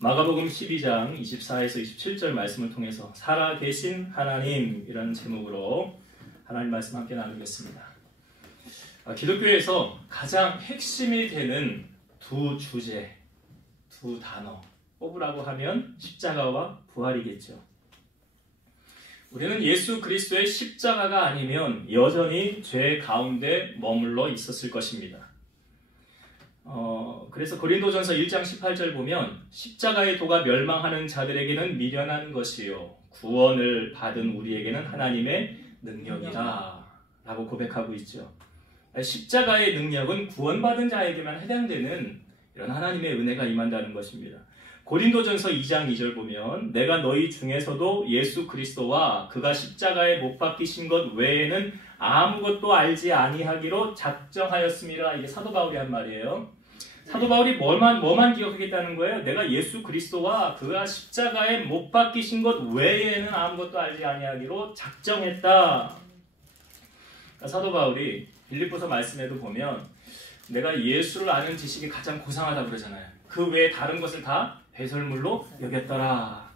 마가복음 12장 24에서 27절 말씀을 통해서 살아계신 하나님이라는 제목으로 하나님 말씀 함께 나누겠습니다. 기독교에서 가장 핵심이 되는 두 주제, 두 단어 꼽으라고 하면 십자가와 부활이겠죠. 우리는 예수 그리스도의 십자가가 아니면 여전히 죄 가운데 머물러 있었을 것입니다. 그래서 고린도전서 1장 18절 보면 십자가의 도가 멸망하는 자들에게는 미련한 것이요 구원을 받은 우리에게는 하나님의 능력이라 라고 고백하고 있죠. 십자가의 능력은 구원받은 자에게만 해당되는 이런 하나님의 은혜가 임한다는 것입니다. 고린도전서 2장 2절 보면 내가 너희 중에서도 예수 그리스도와 그가 십자가에 못 박히신 것 외에는 아무것도 알지 아니하기로 작정하였습니다. 이게 사도 바울이 한 말이에요. 사도 바울이 뭐만 기억하겠다는 거예요? 내가 예수 그리스도와 그가 십자가에 못 박히신 것 외에는 아무것도 알지 아니하기로 작정했다. 사도 바울이 빌립보서 말씀에도 보면 내가 예수를 아는 지식이 가장 고상하다고 그러잖아요. 그 외에 다른 것을 다 배설물로 여겼더라.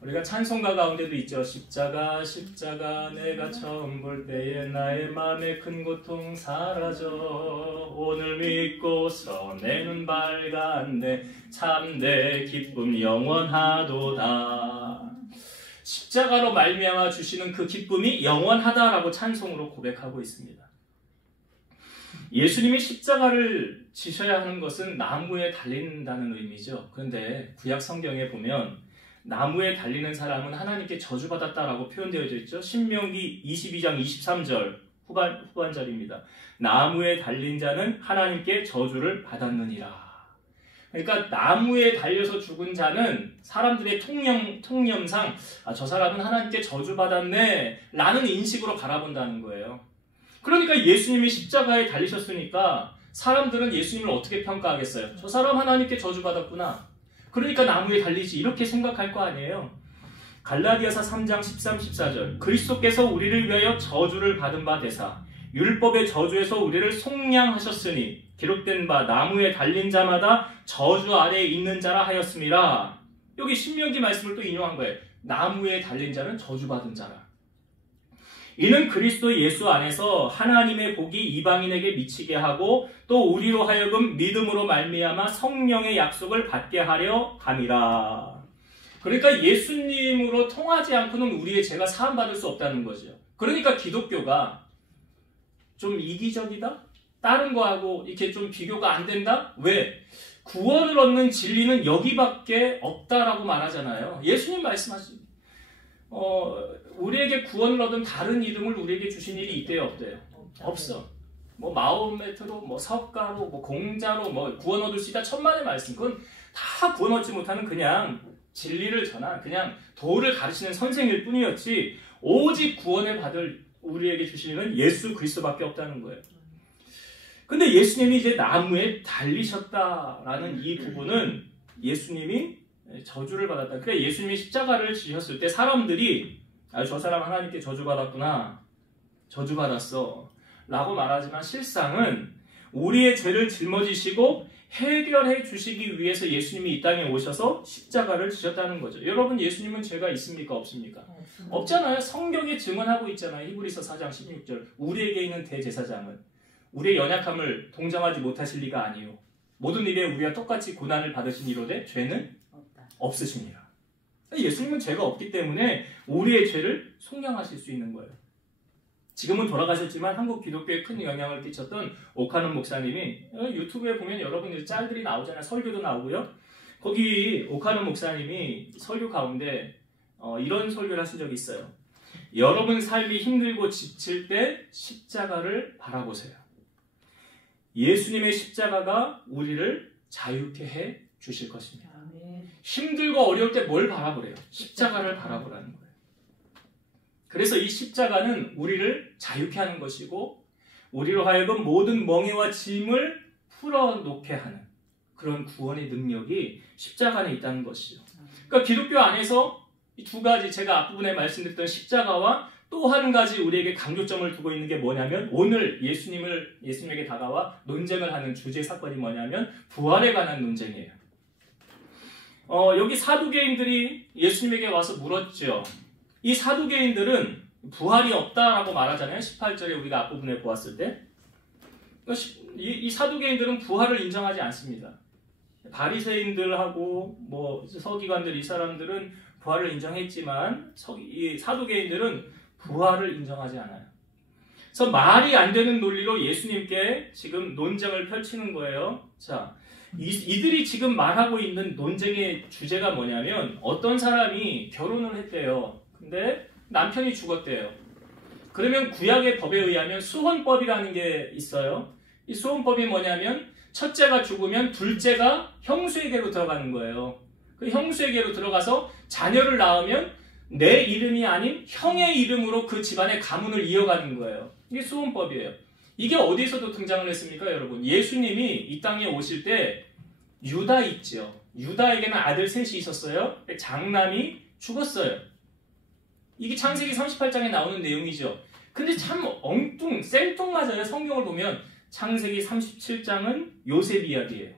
우리가 찬송가 가운데도 있죠. 십자가 십자가 내가 처음 볼 때에 나의 마음의 큰 고통 사라져 오늘 믿고서 내 눈 밝았네 참 내 기쁨 영원하도다. 십자가로 말미암아 주시는 그 기쁨이 영원하다라고 찬송으로 고백하고 있습니다. 예수님이 십자가를 지셔야 하는 것은 나무에 달린다는 의미죠. 그런데 구약 성경에 보면 나무에 달리는 사람은 하나님께 저주받았다라고 표현되어 있죠. 신명기 22장 23절 후반절입니다. 나무에 달린 자는 하나님께 저주를 받았느니라. 그러니까 나무에 달려서 죽은 자는 사람들의 통념상 저 사람은 하나님께 저주받았네 라는 인식으로 바라본다는 거예요. 그러니까 예수님이 십자가에 달리셨으니까 사람들은 예수님을 어떻게 평가하겠어요? 저 사람 하나님께 저주받았구나. 그러니까 나무에 달리지 이렇게 생각할 거 아니에요. 갈라디아서 3장 13, 14절 그리스도께서 우리를 위하여 저주를 받은 바 되사 율법의 저주에서 우리를 속량하셨으니 기록된 바 나무에 달린 자마다 저주 아래에 있는 자라 하였음이라. 여기 신명기 말씀을 또 인용한 거예요. 나무에 달린 자는 저주받은 자라. 이는 그리스도 예수 안에서 하나님의 복이 이방인에게 미치게 하고 또 우리로 하여금 믿음으로 말미암아 성령의 약속을 받게 하려 함이라. 그러니까 예수님으로 통하지 않고는 우리의 죄가 사함받을 수 없다는 거죠. 그러니까 기독교가 좀 이기적이다? 다른 거하고 이렇게 좀 비교가 안 된다? 왜? 구원을 얻는 진리는 여기밖에 없다라고 말하잖아요. 예수님 말씀하십니다. 우리에게 구원을 얻은 다른 이름을 우리에게 주신 일이 있대요, 없대요? 없어. 뭐 마호메트로, 뭐 석가로, 뭐 공자로, 뭐 구원 얻을 수 있다 천만의 말씀. 그건 다 구원 얻지 못하는 그냥 진리를 전한 그냥 도를 가르치는 선생일 뿐이었지. 오직 구원을 받을 우리에게 주신 일은 예수 그리스도밖에 없다는 거예요. 근데 예수님이 이제 나무에 달리셨다라는 이 부분은 예수님이 저주를 받았다. 그러니까 예수님이 십자가를 지셨을 때 사람들이 저 사람 하나님께 저주받았구나, 저주받았어 라고 말하지만 실상은 우리의 죄를 짊어지시고 해결해 주시기 위해서 예수님이 이 땅에 오셔서 십자가를 지셨다는 거죠. 여러분, 예수님은 죄가 있습니까? 없습니까? 없잖아요. 성경에 증언하고 있잖아요. 히브리서 4장 16절 우리에게 있는 대제사장은 우리의 연약함을 동정하지 못하실 리가 아니요 모든 일에 우리와 똑같이 고난을 받으신 이로되 죄는 없으십니다. 예수님은 죄가 없기 때문에 우리의 죄를 속량하실 수 있는 거예요. 지금은 돌아가셨지만 한국 기독교에 큰 영향을 끼쳤던 오카는 목사님이 유튜브에 보면 여러분들 짤들이 나오잖아요. 설교도 나오고요. 거기 오카는 목사님이 설교 가운데 이런 설교를 하신 적이 있어요. 여러분 삶이 힘들고 지칠 때 십자가를 바라보세요. 예수님의 십자가가 우리를 자유케 해 주실 것입니다. 힘들고 어려울 때 뭘 바라보래요? 십자가를 바라보라는 거예요. 그래서 이 십자가는 우리를 자유케 하는 것이고 우리로 하여금 모든 멍에와 짐을 풀어놓게 하는 그런 구원의 능력이 십자가 안에 있다는 것이죠. 그러니까 기독교 안에서 이 두 가지 제가 앞부분에 말씀드렸던 십자가와 또 한 가지 우리에게 강조점을 두고 있는 게 뭐냐면 오늘 예수님에게 다가와 논쟁을 하는 주제 사건이 뭐냐면 부활에 관한 논쟁이에요. 여기 사두개인들이 예수님에게 와서 물었죠. 이 사두개인들은 부활이 없다라고 말하잖아요. 18절에 우리가 앞부분에 보았을 때. 이 사두개인들은 부활을 인정하지 않습니다. 바리새인들하고 뭐 서기관들 이 사람들은 부활을 인정했지만 이 사두개인들은 부활을 인정하지 않아요. 그래서 말이 안 되는 논리로 예수님께 지금 논쟁을 펼치는 거예요. 자, 이들이 지금 말하고 있는 논쟁의 주제가 뭐냐면 어떤 사람이 결혼을 했대요. 근데 남편이 죽었대요. 그러면 구약의 법에 의하면 수혼법이라는 게 있어요. 이 수혼법이 뭐냐면 첫째가 죽으면 둘째가 형수에게로 들어가는 거예요. 그 형수에게로 들어가서 자녀를 낳으면 내 이름이 아닌 형의 이름으로 그 집안의 가문을 이어가는 거예요. 이게 수혼법이에요. 이게 어디서도 등장을 했습니까, 여러분? 예수님이 이 땅에 오실 때 유다 있죠. 유다에게는 아들 셋이 있었어요. 장남이 죽었어요. 이게 창세기 38장에 나오는 내용이죠. 근데 참 생뚱맞아요. 성경을 보면 창세기 37장은 요셉 이야기예요.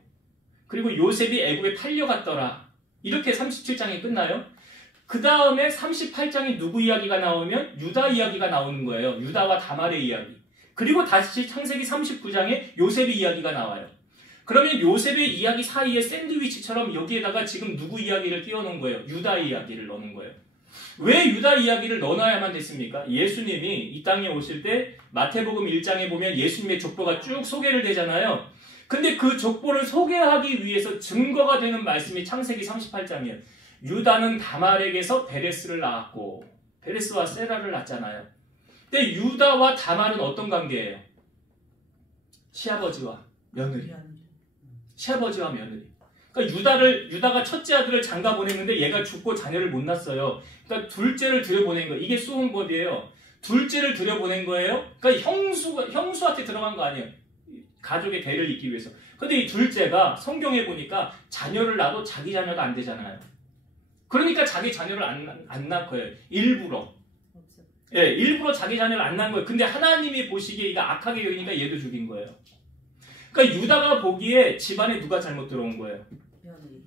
그리고 요셉이 애국에 팔려갔더라. 이렇게 37장이 끝나요. 그 다음에 38장이 누구 이야기가 나오면 유다 이야기가 나오는 거예요. 유다와 다말의 이야기. 그리고 다시 창세기 39장에 요셉의 이야기가 나와요. 그러면 요셉의 이야기 사이에 샌드위치처럼 여기에다가 지금 누구 이야기를 띄워놓은 거예요? 유다 이야기를 넣는 거예요. 왜 유다 이야기를 넣어놔야만 됐습니까? 예수님이 이 땅에 오실 때 마태복음 1장에 보면 예수님의 족보가 쭉 소개를 되잖아요. 근데 그 족보를 소개하기 위해서 증거가 되는 말씀이 창세기 38장이에요. 유다는 다말에게서 베레스를 낳았고 베레스와 세라를 낳았잖아요. 근데 유다와 다말은 어떤 관계예요? 시아버지와 며느리. 시아버지와 며느리. 그러니까 유다가 첫째 아들을 장가 보냈는데 얘가 죽고 자녀를 못 낳았어요. 그러니까 둘째를 들여보낸 거예요. 이게 수혼법이에요. 둘째를 들여보낸 거예요. 그러니까 형수한테 들어간 거 아니에요. 가족의 대를 잇기 위해서. 근데 이 둘째가 성경에 보니까 자녀를 낳아도 자기 자녀가 안 되잖아요. 그러니까 자기 자녀를 안 낳은 거예요. 일부러. 예, 일부러 자기 자녀를 안 낳은 거예요. 근데 하나님이 보시기에 이거 악하게 여기니까 얘도 죽인 거예요. 그러니까 유다가 보기에 집안에 누가 잘못 들어온 거예요?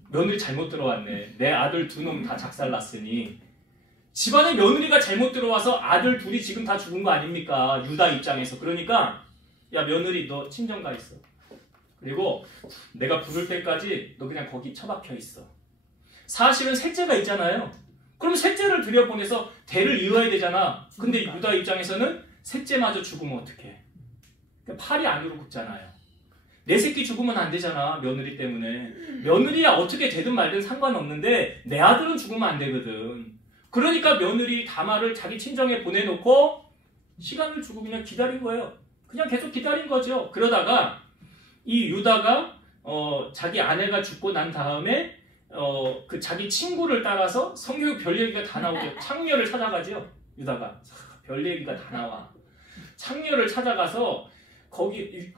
며느리 잘못 들어왔네. 내 아들 두 놈 다 작살났으니 집안에 며느리가 잘못 들어와서 아들 둘이 지금 다 죽은 거 아닙니까? 유다 입장에서. 그러니까 야 며느리 너 친정 가 있어. 그리고 내가 부를 때까지 너 그냥 거기 처박혀 있어. 사실은 셋째가 있잖아요. 그럼 셋째를 들여보내서 대를 이어야 되잖아. 근데 유다 입장에서는 셋째마저 죽으면 어떡해? 팔이 안으로 굽잖아요. 내 새끼 죽으면 안 되잖아. 며느리 때문에. 며느리야 어떻게 되든 말든 상관없는데 내 아들은 죽으면 안 되거든. 그러니까 며느리 다말을 자기 친정에 보내놓고 시간을 주고 그냥 기다린 거예요. 그냥 계속 기다린 거죠. 그러다가 이 유다가 자기 아내가 죽고 난 다음에 그 자기 친구를 따라서 성경 별 얘기가 다 나오죠. 창녀를 찾아가죠. 유다가 별 얘기가 다 나와. 창녀를 찾아가서 거기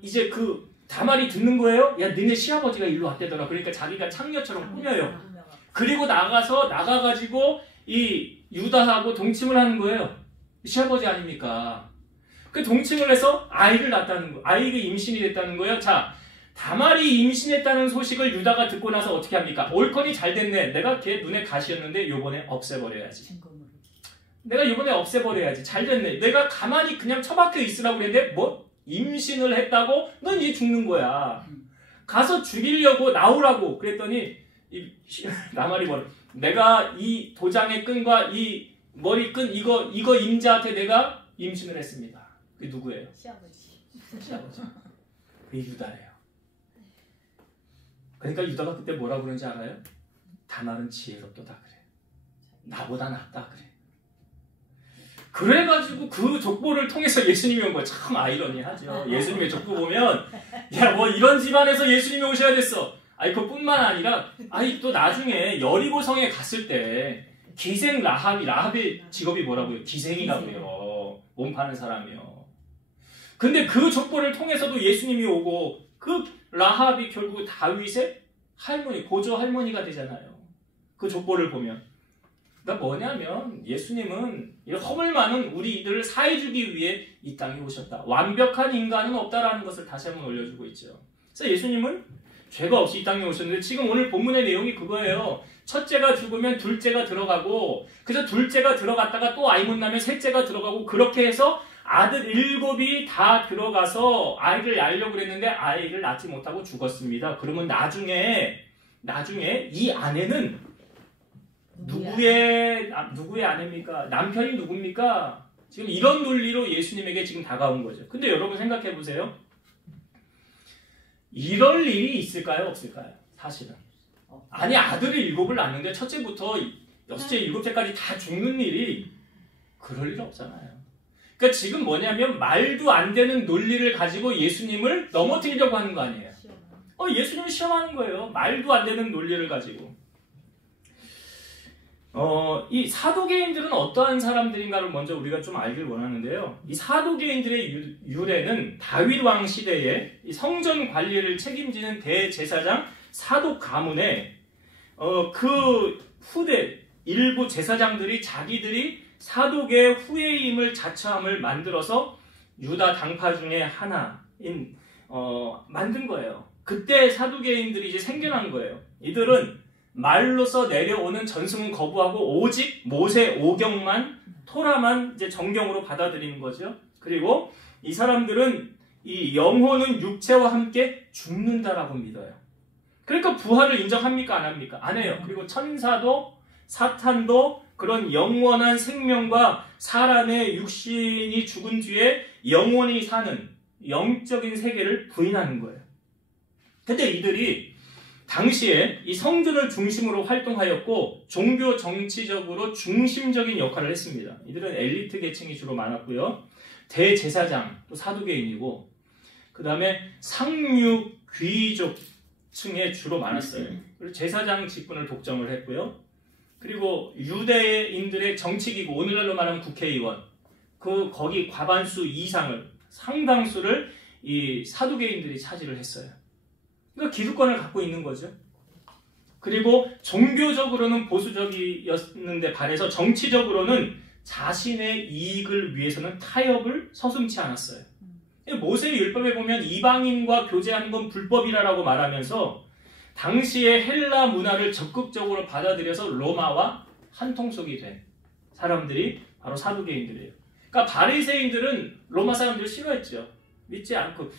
이제 그 다말이 듣는 거예요. 야 너네 시아버지가 일로 왔대더라. 그러니까 자기가 창녀처럼 꾸며요. 그리고 나가가지고 이 유다하고 동침을 하는 거예요. 시아버지 아닙니까? 그 동침을 해서 아이를 낳았다는 거. 아이가 임신이 됐다는 거예요. 자, 다말이 임신했다는 소식을 유다가 듣고 나서 어떻게 합니까? 옳거니 잘 됐네. 내가 걔 눈에 가시였는데 요번에 없애버려야지. 내가 요번에 없애버려야지. 잘 됐네. 내가 가만히 그냥 처박혀 있으라고 그랬는데 뭐? 임신을 했다고? 넌 이제 죽는 거야. 가서 죽이려고 나오라고 그랬더니 다말이 뭐래? 내가 이 도장의 끈과 이 머리끈 이거 임자한테 내가 임신을 했습니다. 그게 누구예요? 시아버지. 그게 유다예요. 그러니까 유다가 그때 뭐라고 그러는지 알아요? 다말은 지혜롭다 그래. 나보다 낫다 그래. 그래가지고 그 족보를 통해서 예수님이 온 거 참 아이러니하죠. 예수님의 족보 보면 야 뭐 이런 집안에서 예수님이 오셔야 됐어. 아니 그뿐만 아니라 또 나중에 여리고성에 갔을 때 기생 라합의 직업이 뭐라고요? 기생이라고요. 몸 파는 사람이요. 근데 그 족보를 통해서도 예수님이 오고 그 라합이 결국 다윗의 할머니, 고조 할머니가 되잖아요. 그 족보를 보면. 그러니까 뭐냐면 예수님은 허물 많은 우리들을 사해주기 위해 이 땅에 오셨다. 완벽한 인간은 없다라는 것을 다시 한번 올려주고 있죠. 그래서 예수님은 죄가 없이 이 땅에 오셨는데 지금 오늘 본문의 내용이 그거예요. 첫째가 죽으면 둘째가 들어가고 그래서 둘째가 들어갔다가 또 아이 못 나면 셋째가 들어가고 그렇게 해서 아들 7이 다 들어가서 아이를 낳으려고 그랬는데 아이를 낳지 못하고 죽었습니다. 그러면 나중에 이 아내는 누구의 아내입니까? 남편이 누굽니까? 지금 이런 논리로 예수님에게 지금 다가온 거죠. 근데 여러분 생각해 보세요. 이럴 일이 있을까요? 없을까요? 사실은. 아니 아들을 7을 낳는데 첫째부터 6째, 7째까지 다 죽는 일이 그럴 일 없잖아요. 그러니까 지금 뭐냐면 말도 안 되는 논리를 가지고 예수님을 넘어뜨리려고 하는 거 아니에요. 예수님을 시험하는 거예요. 말도 안 되는 논리를 가지고. 이 사두개인들은 어떠한 사람들인가를 먼저 우리가 좀 알길 원하는데요. 이 사두개인들의 유래는 다윗 왕 시대에 이 성전 관리를 책임지는 대제사장 사독 가문에 그 후대 일부 제사장들이 자기들이 사독의 후예임을 자처함을 만들어서 유다 당파 중에 하나인 만든 거예요. 그때 사두개인들이 이제 생겨난 거예요. 이들은 말로서 내려오는 전승은 거부하고 오직 모세 오경만 토라만 이제 정경으로 받아들이는 거죠. 그리고 이 사람들은 이 영혼은 육체와 함께 죽는다라고 믿어요. 그러니까 부활을 인정합니까? 안 합니까? 안 해요. 그리고 천사도 사탄도 그런 영원한 생명과 사람의 육신이 죽은 뒤에 영원히 사는 영적인 세계를 부인하는 거예요. 근데 이들이 당시에 이 성전을 중심으로 활동하였고 종교 정치적으로 중심적인 역할을 했습니다. 이들은 엘리트 계층이 주로 많았고요. 대제사장, 또 사두개인이고 그 다음에 상류 귀족층에 주로 많았어요. 그리고 제사장 직분을 독점을 했고요. 그리고 유대인들의 정치기구, 오늘날로 말하면 국회의원, 거기 과반수 이상을, 상당수를 이 사두개인들이 차지를 했어요. 그러니까 기득권을 갖고 있는 거죠. 그리고 종교적으로는 보수적이었는데 반해서 정치적으로는 자신의 이익을 위해서는 타협을 서슴지 않았어요. 모세의 율법에 보면 이방인과 교제하는 건 불법이라고 말하면서 당시의 헬라 문화를 적극적으로 받아들여서 로마와 한통속이 된 사람들이 바로 사두개인들이에요. 그러니까 바리새인들은 로마 사람들을 싫어했죠. 믿지 않고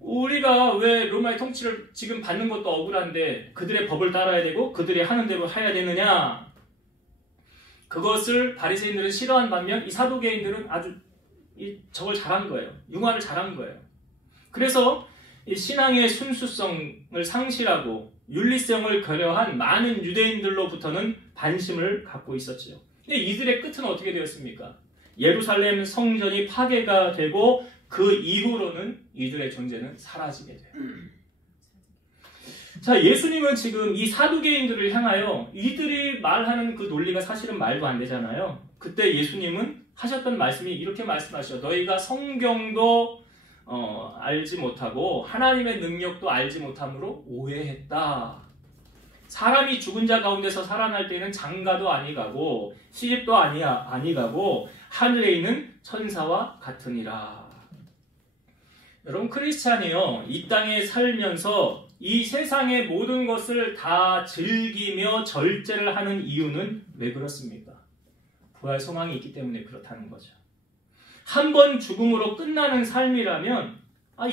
우리가 왜 로마의 통치를 지금 받는 것도 억울한데 그들의 법을 따라야 되고 그들이 하는 대로 해야 되느냐. 그것을 바리새인들은 싫어한 반면 이 사두개인들은 아주 저걸 잘한 거예요. 융화를 잘한 거예요. 그래서 이 신앙의 순수성을 상실하고 윤리성을 결여한 많은 유대인들로부터는 반심을 갖고 있었지요. 근데 이들의 끝은 어떻게 되었습니까? 예루살렘 성전이 파괴가 되고 그 이후로는 이들의 존재는 사라지게 돼요. 자, 예수님은 지금 이 사두개인들을 향하여 이들이 말하는 그 논리가 사실은 말도 안 되잖아요. 그때 예수님은 하셨던 말씀이 이렇게 말씀하셔. 너희가 성경도 알지 못하고 하나님의 능력도 알지 못함으로 오해했다. 사람이 죽은 자 가운데서 살아날 때는 장가도 아니 가고 시집도 아니 가고 하늘에 있는 천사와 같으니라. 여러분, 크리스찬이요, 이 땅에 살면서 이 세상의 모든 것을 다 즐기며 절제를 하는 이유는 왜 그렇습니까? 부활 소망이 있기 때문에 그렇다는 거죠. 한 번 죽음으로 끝나는 삶이라면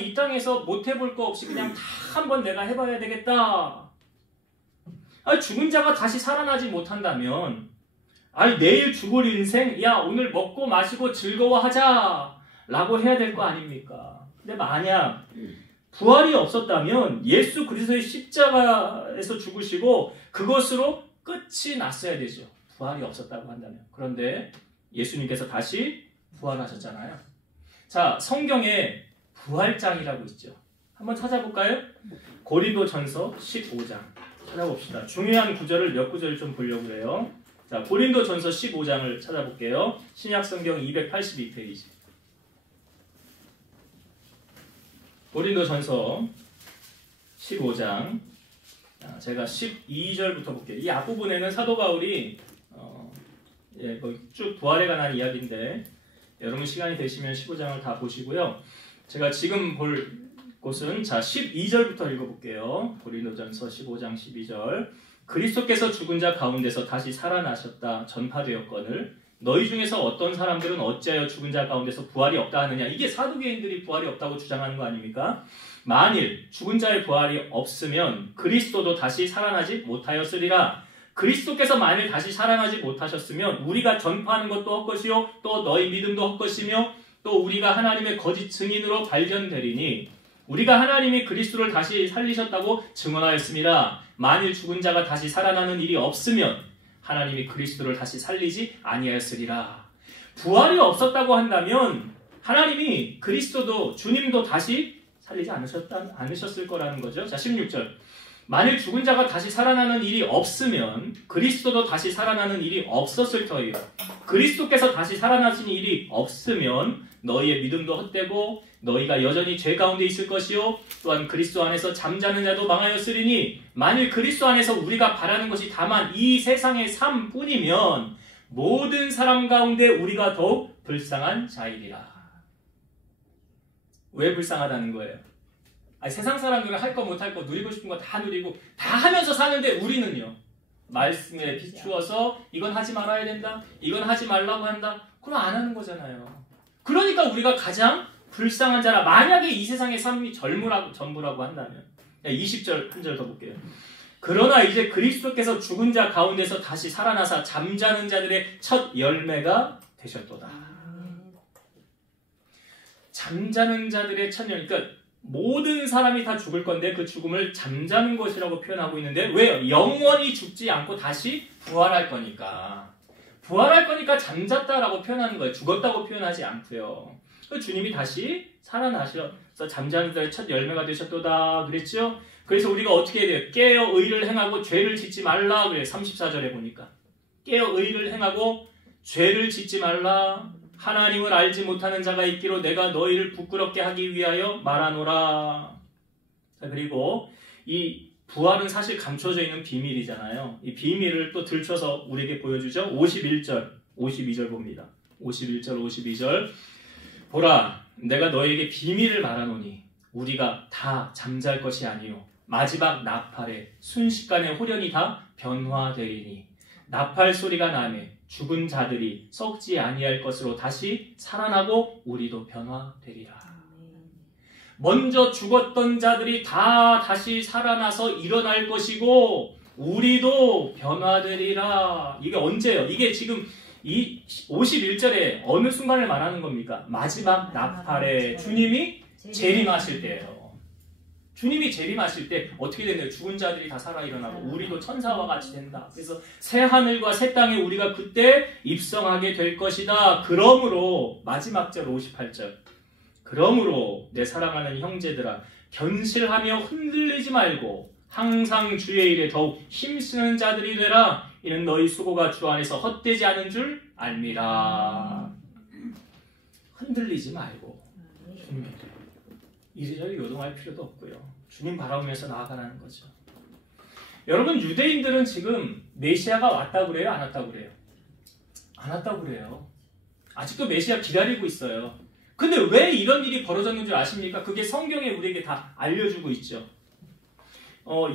이 땅에서 못 해볼 거 없이 그냥 다 한 번 내가 해봐야 되겠다. 죽은 자가 다시 살아나지 못한다면 내일 죽을 인생 오늘 먹고 마시고 즐거워하자 라고 해야 될 거 아닙니까? 근데 만약 부활이 없었다면 예수 그리스도의 십자가에서 죽으시고 그것으로 끝이 났어야 되죠. 부활이 없었다고 한다면. 그런데 예수님께서 다시 부활하셨잖아요. 자, 성경에 부활장이라고 있죠. 한번 찾아볼까요? 고린도전서 15장 찾아봅시다. 중요한 구절을 몇 구절 좀 보려고 해요. 자, 고린도전서 15장을 찾아볼게요. 신약성경 282페이지. 고린도전서 15장. 제가 12절부터 볼게요. 이 앞부분에는 사도 바울이 쭉 부활에 관한 이야기인데 여러분 시간이 되시면 15장을 다 보시고요. 제가 지금 볼 곳은 자 12절부터 읽어볼게요. 고린도전서 15장 12절. 그리스도께서 죽은 자 가운데서 다시 살아나셨다 전파되었거늘 너희 중에서 어떤 사람들은 어찌하여 죽은 자 가운데서 부활이 없다 하느냐. 이게 사두개인들이 부활이 없다고 주장하는 거 아닙니까? 만일 죽은 자의 부활이 없으면 그리스도도 다시 살아나지 못하였으리라. 그리스도께서 만일 다시 살아나지 못하셨으면 우리가 전파하는 것도 헛것이요 또 너희 믿음도 헛것이며 또 우리가 하나님의 거짓 증인으로 발견되리니 우리가 하나님이 그리스도를 다시 살리셨다고 증언하였습니다. 만일 죽은 자가 다시 살아나는 일이 없으면 하나님이 그리스도를 다시 살리지 아니하였으리라. 부활이 없었다고 한다면 하나님이 그리스도도 주님도 다시 살리지 않으셨을 거라는 거죠. 자 16절. 만일 죽은 자가 다시 살아나는 일이 없으면 그리스도도 다시 살아나는 일이 없었을 터이요. 그리스도께서 다시 살아나신 일이 없으면 너희의 믿음도 헛되고 너희가 여전히 죄 가운데 있을 것이요 또한 그리스도 안에서 잠자는 자도 망하였으리니 만일 그리스도 안에서 우리가 바라는 것이 다만 이 세상의 삶뿐이면 모든 사람 가운데 우리가 더욱 불쌍한 자이리라. 왜 불쌍하다는 거예요? 아니, 세상 사람들은 할 거 못 할 거 누리고 싶은 거 다 누리고 다 하면서 사는데 우리는요 말씀에 비추어서 이건 하지 말아야 된다 이건 하지 말라고 한다 그럼 안 하는 거잖아요. 그러니까 우리가 가장 불쌍한 자라. 만약에 이 세상의 삶이 전부라고 한다면 20절 한 절 더 볼게요. 그러나 이제 그리스도께서 죽은 자 가운데서 다시 살아나사 잠자는 자들의 첫 열매가 되셨도다. 잠자는 자들의 첫 열매. 그러니까 모든 사람이 다 죽을 건데 그 죽음을 잠자는 것이라고 표현하고 있는데 왜요? 영원히 죽지 않고 다시 부활할 거니까. 부활할 거니까 잠잤다라고 표현하는 거예요. 죽었다고 표현하지 않고요. 주님이 다시 살아나셔서 잠자는 자의 첫 열매가 되셨도다 그랬죠? 그래서 우리가 어떻게 해야 돼요? 깨어 의를 행하고 죄를 짓지 말라 그래요. 34절에 보니까 깨어 의를 행하고 죄를 짓지 말라. 하나님을 알지 못하는 자가 있기로 내가 너희를 부끄럽게 하기 위하여 말하노라. 자, 그리고 이 부활은 사실 감춰져 있는 비밀이잖아요. 이 비밀을 또 들춰서 우리에게 보여주죠. 51절, 52절 봅니다. 51절, 52절. 보라, 내가 너에게 비밀을 말하노니 우리가 다 잠잘 것이 아니요 마지막 나팔에 순식간에 홀연히 다 변화되리니 나팔 소리가 나매 죽은 자들이 썩지 아니할 것으로 다시 살아나고 우리도 변화되리라. 먼저 죽었던 자들이 다 다시 살아나서 일어날 것이고 우리도 변화되리라. 이게 언제예요? 이게 지금 이 51절에 어느 순간을 말하는 겁니까? 마지막 나팔에 주님이 재림하실 때예요. 주님이 재림하실 때 어떻게 되나요? 죽은 자들이 다 살아 일어나고 우리도 천사와 같이 된다. 그래서 새 하늘과 새 땅에 우리가 그때 입성하게 될 것이다. 그러므로 마지막 절 58절. 그러므로 내 사랑하는 형제들아 견실하며 흔들리지 말고 항상 주의 일에 더욱 힘쓰는 자들이 되라. 이는 너희 수고가 주 안에서 헛되지 않은 줄 알미라. 흔들리지 말고 이리저리 요동할 필요도 없고요. 주님 바라보면서 나아가라는 거죠. 여러분 유대인들은 지금 메시아가 왔다고 그래요? 안 왔다고 그래요? 안 왔다고 그래요. 아직도 메시아 기다리고 있어요. 근데 왜 이런 일이 벌어졌는 줄 아십니까? 그게 성경에 우리에게 다 알려주고 있죠.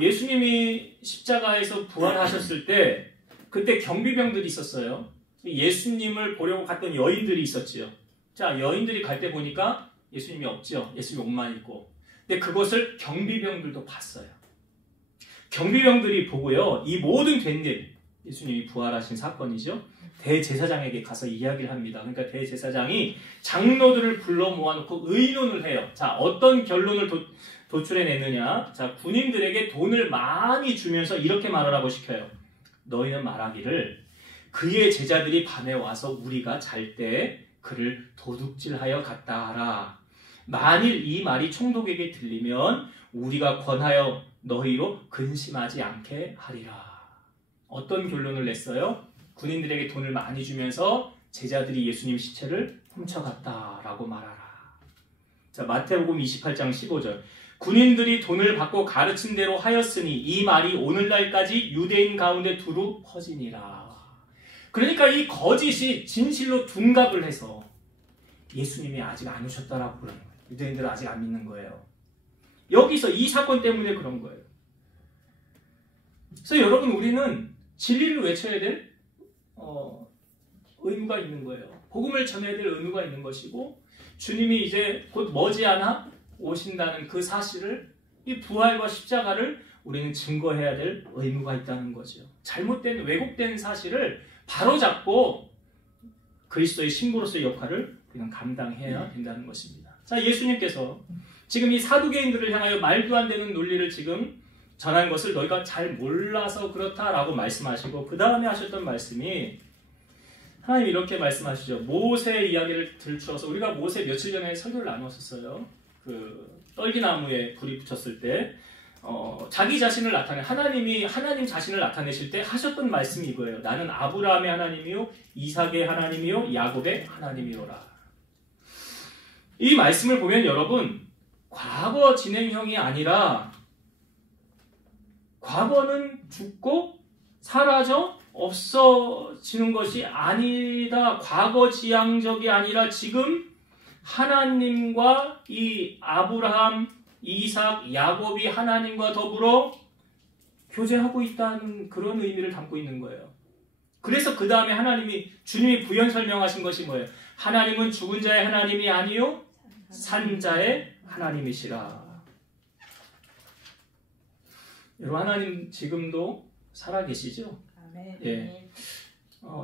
예수님이 십자가에서 부활하셨을 때 그때 경비병들이 있었어요. 예수님을 보려고 갔던 여인들이 있었지요. 자, 여인들이 갈 때 보니까 예수님이 없죠. 예수님 옷만 입고. 근데 그것을 경비병들도 봤어요. 경비병들이 보고요. 이 모든 된 일, 예수님이 부활하신 사건이죠. 대제사장에게 가서 이야기를 합니다. 그러니까 대제사장이 장로들을 불러 모아놓고 의논을 해요. 자, 어떤 결론을 도출해내느냐. 자, 군인들에게 돈을 많이 주면서 이렇게 말하라고 시켜요. 너희는 말하기를 그의 제자들이 밤에 와서 우리가 잘 때 그를 도둑질하여 갔다 하라. 만일 이 말이 총독에게 들리면 우리가 권하여 너희로 근심하지 않게 하리라. 어떤 결론을 냈어요? 군인들에게 돈을 많이 주면서 제자들이 예수님 시체를 훔쳐갔다라고 말하라. 자, 마태복음 28장 15절. 군인들이 돈을 받고 가르친 대로 하였으니 이 말이 오늘날까지 유대인 가운데 두루 퍼지니라. 그러니까 이 거짓이 진실로 둔갑을 해서 예수님이 아직 안 오셨다라고 그러는 거예요. 유대인들은 아직 안 믿는 거예요. 여기서 이 사건 때문에 그런 거예요. 그래서 여러분 우리는 진리를 외쳐야 될 의무가 있는 거예요. 복음을 전해야 될 의무가 있는 것이고 주님이 이제 곧 머지않아 오신다는 그 사실을 이 부활과 십자가를 우리는 증거해야 될 의무가 있다는 거죠. 잘못된 왜곡된 사실을 바로잡고 그리스도의 신부로서의 역할을 그냥 감당해야 된다는 것입니다. 자, 예수님께서 지금 이 사두개인들을 향하여 말도 안 되는 논리를 지금 전한 것을 너희가 잘 몰라서 그렇다라고 말씀하시고 그 다음에 하셨던 말씀이 하나님 이렇게 말씀하시죠. 모세 이야기를 들추어서 우리가 모세 며칠 전에 설교를 나눴었어요. 그 떨기나무에 불이 붙였을 때 자기 자신을 나타내 하나님 자신을 나타내실 때 하셨던 말씀이 이거예요. 나는 아브라함의 하나님이요 이삭의 하나님이요 야곱의 하나님이로라. 이 말씀을 보면 여러분 과거 진행형이 아니라 과거는 죽고 사라져 없어지는 것이 아니다. 과거 지향적이 아니라 지금 하나님과 이 아브라함, 이삭, 야곱이 하나님과 더불어 교제하고 있다는 그런 의미를 담고 있는 거예요. 그래서 그 다음에 주님이 부연 설명하신 것이 뭐예요? 하나님은 죽은 자의 하나님이 아니요 산 자의 하나님이시라. 여러분 하나님 지금도 살아계시죠? 아멘. 예.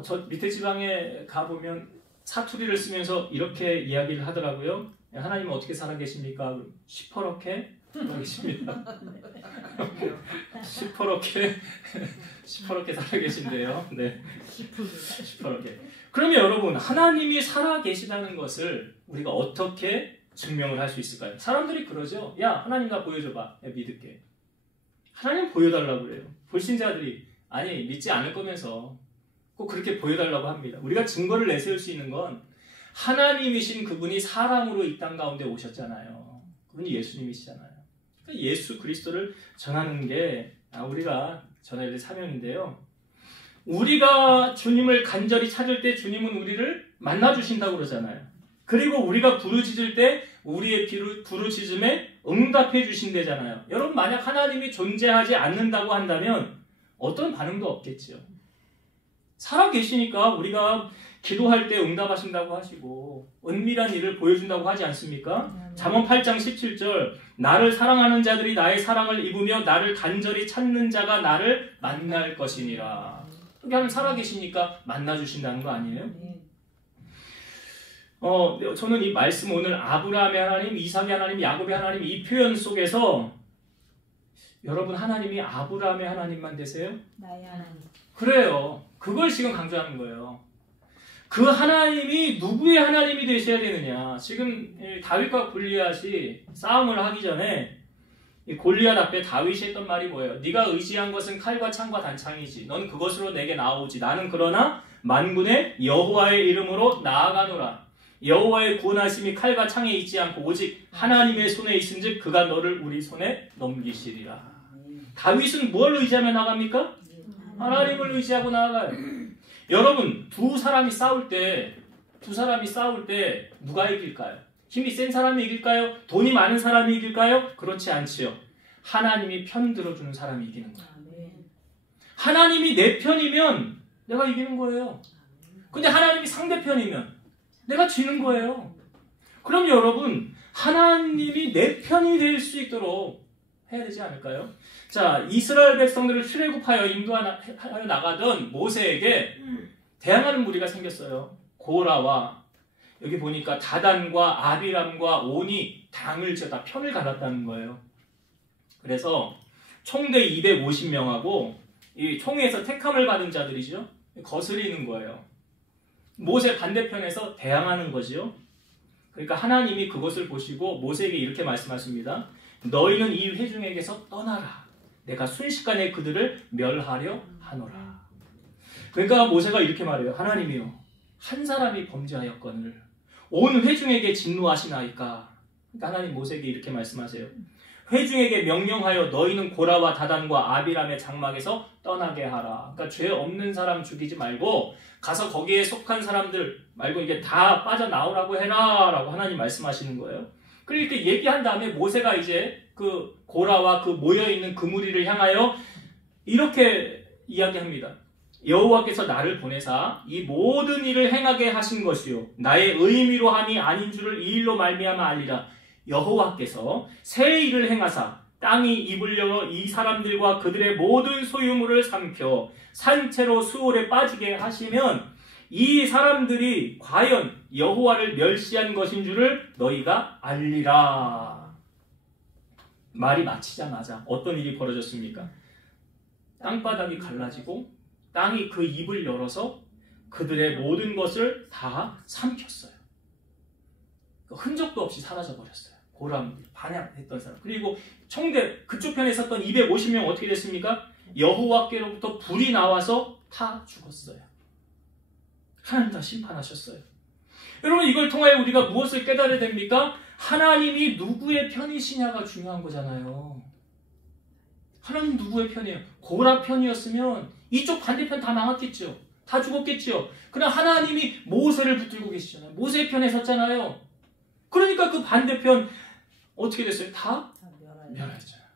저 밑에 지방에 가보면 사투리를 쓰면서 이렇게 이야기를 하더라고요. 하나님은 어떻게 살아계십니까? 시퍼렇게 살아계십니다. 시퍼렇게 살아계신데요. 네. 시퍼렇게. 그러면 여러분 하나님이 살아계시다는 것을 우리가 어떻게 증명을 할 수 있을까요? 사람들이 그러죠. 야 하나님 나 보여줘봐. 믿을게. 하나님 보여달라고 그래요. 불신자들이 아니 믿지 않을 거면서 꼭 그렇게 보여달라고 합니다. 우리가 증거를 내세울 수 있는 건 하나님이신 그분이 사람으로 이 땅 가운데 오셨잖아요. 그분이 예수님이시잖아요. 그러니까 예수 그리스도를 전하는 게 우리가 전해야 될 사명인데요. 우리가 주님을 간절히 찾을 때 주님은 우리를 만나주신다고 그러잖아요. 그리고 우리가 부르짖을 때 우리의 부르짖음에 응답해 주신대잖아요. 여러분 만약 하나님이 존재하지 않는다고 한다면 어떤 반응도 없겠죠. 살아계시니까 우리가 기도할 때 응답하신다고 하시고 은밀한 일을 보여준다고 하지 않습니까? 잠언 8장 17절 나를 사랑하는 자들이 나의 사랑을 입으며 나를 간절히 찾는 자가 나를 만날 것이니라. 그게 하나님 살아계시니까 만나주신다는 거 아니에요? 저는 이 말씀 오늘 아브라함의 하나님, 이삭의 하나님, 야곱의 하나님 이 표현 속에서 여러분 하나님이 아브라함의 하나님만 되세요? 나의 하나님. 그래요. 그걸 지금 강조하는 거예요. 그 하나님이 누구의 하나님이 되셔야 되느냐. 지금 다윗과 골리앗이 싸움을 하기 전에 골리앗 앞에 다윗이 했던 말이 뭐예요? 네가 의지한 것은 칼과 창과 단창이지. 넌 그것으로 내게 나오지. 나는 그러나 만군의 여호와의 이름으로 나아가노라. 여호와의 구원하심이 칼과 창에 있지 않고 오직 하나님의 손에 있은즉 그가 너를 우리 손에 넘기시리라. 다윗은 뭘 의지하며 나갑니까? 하나님을 의지하고 나아가요. 여러분 두 사람이 싸울 때 누가 이길까요? 힘이 센 사람이 이길까요? 돈이 많은 사람이 이길까요? 그렇지 않지요. 하나님이 편 들어주는 사람이 이기는 거예요. 하나님이 내 편이면 내가 이기는 거예요. 근데 하나님이 상대편이면 내가 지는 거예요. 그럼 여러분 하나님이 내 편이 될 수 있도록 해야 되지 않을까요? 자, 이스라엘 백성들을 출애굽하여 인도하여 나가던 모세에게 대항하는 무리가 생겼어요. 고라와 여기 보니까 다단과 아비람과 온이 당을 지어다 편을 갈았다는 거예요. 그래서 총대 250명하고 이 총회에서 택함을 받은 자들이죠. 거스리는 거예요. 모세 반대편에서 대항하는 거지요. 그러니까 하나님이 그것을 보시고 모세에게 이렇게 말씀하십니다. 너희는 이 회중에게서 떠나라. 내가 순식간에 그들을 멸하려 하노라. 그러니까 모세가 이렇게 말해요. 하나님이요, 한 사람이 범죄하였거늘 온 회중에게 진노하시나이까. 그러니까 하나님 모세에게 이렇게 말씀하세요. 회중에게 명령하여 너희는 고라와 다단과 아비람의 장막에서 떠나게 하라. 그러니까 죄 없는 사람 죽이지 말고 가서 거기에 속한 사람들 말고 이게 다 빠져나오라고 해라 라고 하나님 말씀하시는 거예요. 그렇게 얘기한 다음에 모세가 이제 그 그 고라와 그 모여있는 그 무리를 향하여 이렇게 이야기합니다. 여호와께서 나를 보내사 이 모든 일을 행하게 하신 것이요 나의 의미로 함이 아닌 줄을 이 일로 말미암아 알리라. 여호와께서 새 일을 행하사 땅이 입을 열어 이 사람들과 그들의 모든 소유물을 삼켜 산채로 수월에 빠지게 하시면 이 사람들이 과연 여호와를 멸시한 것인 줄을 너희가 알리라. 말이 마치자마자 어떤 일이 벌어졌습니까? 땅바닥이 갈라지고 땅이 그 입을 열어서 그들의 모든 것을 다 삼켰어요. 흔적도 없이 사라져버렸어요. 고라무리, 반역했던 사람. 그리고 총대, 그쪽 편에 있었던 250명 어떻게 됐습니까? 여호와께로부터 불이 나와서 다 죽었어요. 하나님 다 심판하셨어요. 여러분, 이걸 통하여 우리가 무엇을 깨달아야 됩니까? 하나님이 누구의 편이시냐가 중요한 거잖아요. 하나님 누구의 편이에요? 고라 편이었으면 이쪽 반대편 다 망했겠죠. 다 죽었겠죠. 그러나 하나님이 모세를 붙들고 계시잖아요. 모세의 편에 섰잖아요. 그러니까 그 반대편 어떻게 됐어요? 다 멸하였잖아요.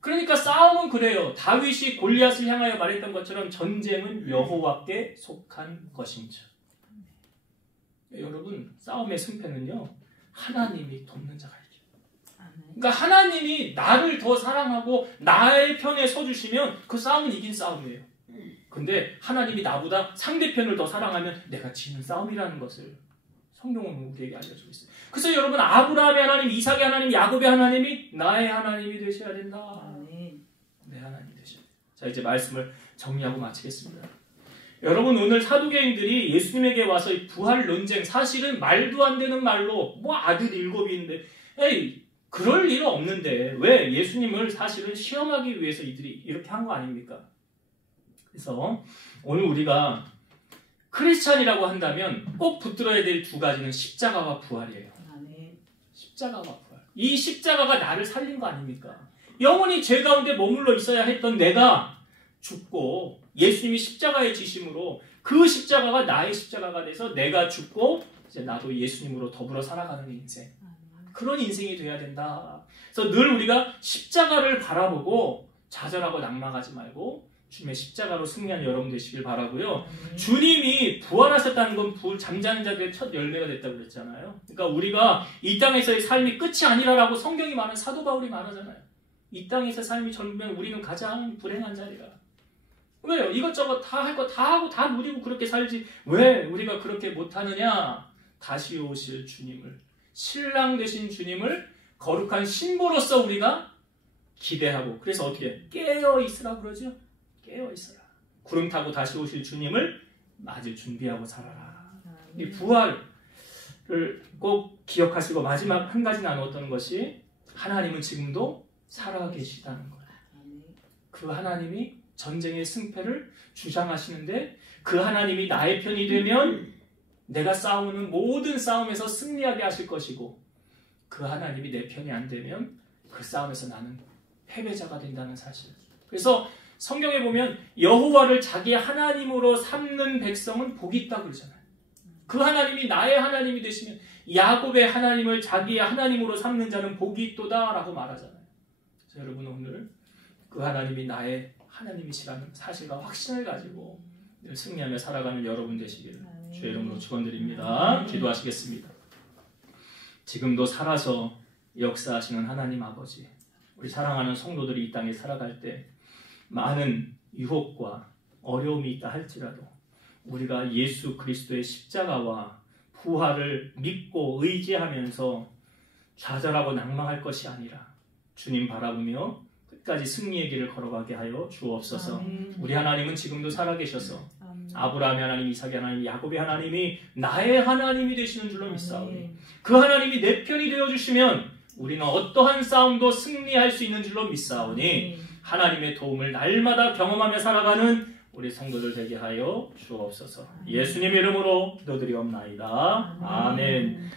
그러니까 싸움은 그래요. 다윗이 골리앗을 향하여 말했던 것처럼 전쟁은 여호와께 속한 것인지. 여러분, 싸움의 승패는요, 하나님이 돕는 자가 이겨요. 그러니까 하나님이 나를 더 사랑하고 나의 편에 서주시면 그 싸움은 이긴 싸움이에요. 근데 하나님이 나보다 상대편을 더 사랑하면 내가 지는 싸움이라는 것을 성경은 우리에게 알려주고 있어요. 그래서 여러분, 아브라함의 하나님, 이삭의 하나님, 야곱의 하나님이 나의 하나님이 되셔야 된다. 내 하나님이 되셔야 된다. 자, 이제 말씀을 정리하고 마치겠습니다. 여러분, 오늘 사두개인들이 예수님에게 와서 이 부활 논쟁, 사실은 말도 안 되는 말로 뭐 아들 7인데 에이, 그럴 일은 없는데 왜 예수님을 사실은 시험하기 위해서 이들이 이렇게 한 거 아닙니까? 그래서 오늘 우리가 크리스찬이라고 한다면 꼭 붙들어야 될 두 가지는 십자가와 부활이에요. 십자가와 부활. 이 십자가가 나를 살린 거 아닙니까? 영원히 죄 가운데 머물러 있어야 했던 내가 죽고 예수님이 십자가의 지심으로 그 십자가가 나의 십자가가 돼서 내가 죽고 이제 나도 예수님으로 더불어 살아가는 인생. 그런 인생이 돼야 된다. 그래서 늘 우리가 십자가를 바라보고 좌절하고 낙망하지 말고 주님의 십자가로 승리한 여러분 되시길 바라고요. 주님이 부활하셨다는 건 잠자는 자들의 첫 열매가 됐다고 그랬잖아요. 그러니까 우리가 이 땅에서의 삶이 끝이 아니라라고 성경이 말하는 사도 바울이 말하잖아요. 이 땅에서 삶이 전부면 우리는 가장 불행한 자리라. 왜요? 이것저것 다 할 거 다 하고 다 누리고 그렇게 살지 왜 우리가 그렇게 못하느냐? 다시 오실 주님을, 신랑 되신 주님을 거룩한 신부로서 우리가 기대하고, 그래서 어떻게 깨어있으라 그러죠? 깨어있어라. 구름 타고 다시 오실 주님을 맞을 준비하고 살아라. 이 부활을 꼭 기억하시고 마지막 한 가지 나눴던 것이 하나님은 지금도 살아계시다는 거예요. 그 하나님이 전쟁의 승패를 주장하시는데 그 하나님이 나의 편이 되면 내가 싸우는 모든 싸움에서 승리하게 하실 것이고 그 하나님이 내 편이 안 되면 그 싸움에서 나는 패배자가 된다는 사실. 그래서 성경에 보면 여호와를 자기 하나님으로 삼는 백성은 복이 있다고 그러잖아요. 그 하나님이 나의 하나님이 되시면 야곱의 하나님을 자기의 하나님으로 삼는 자는 복이 있도다 라고 말하잖아요. 그래서 여러분 오늘 그 하나님이 나의 하나님이시라는 사실과 확신을 가지고 승리하며 살아가는 여러분 되시기를 주의 이름으로 축원드립니다. 기도하시겠습니다. 지금도 살아서 역사하시는 하나님 아버지, 우리 사랑하는 성도들이 이 땅에 살아갈 때 많은 유혹과 어려움이 있다 할지라도 우리가 예수 그리스도의 십자가와 부활을 믿고 의지하면서 좌절하고 낙망할 것이 아니라 주님 바라보며 끝까지 승리의 길을 걸어가게 하여 주옵소서. 아멘. 우리 하나님은 지금도 살아계셔서 아브라함의 하나님, 이삭의 하나님, 야곱의 하나님이 나의 하나님이 되시는 줄로 믿사오니 그 하나님이 내 편이 되어주시면 우리는 어떠한 싸움도 승리할 수 있는 줄로 믿사오니 하나님의 도움을 날마다 경험하며 살아가는 우리 성도들 되게 하여 주옵소서. 예수님의 이름으로 기도드리옵나이다. 아멘.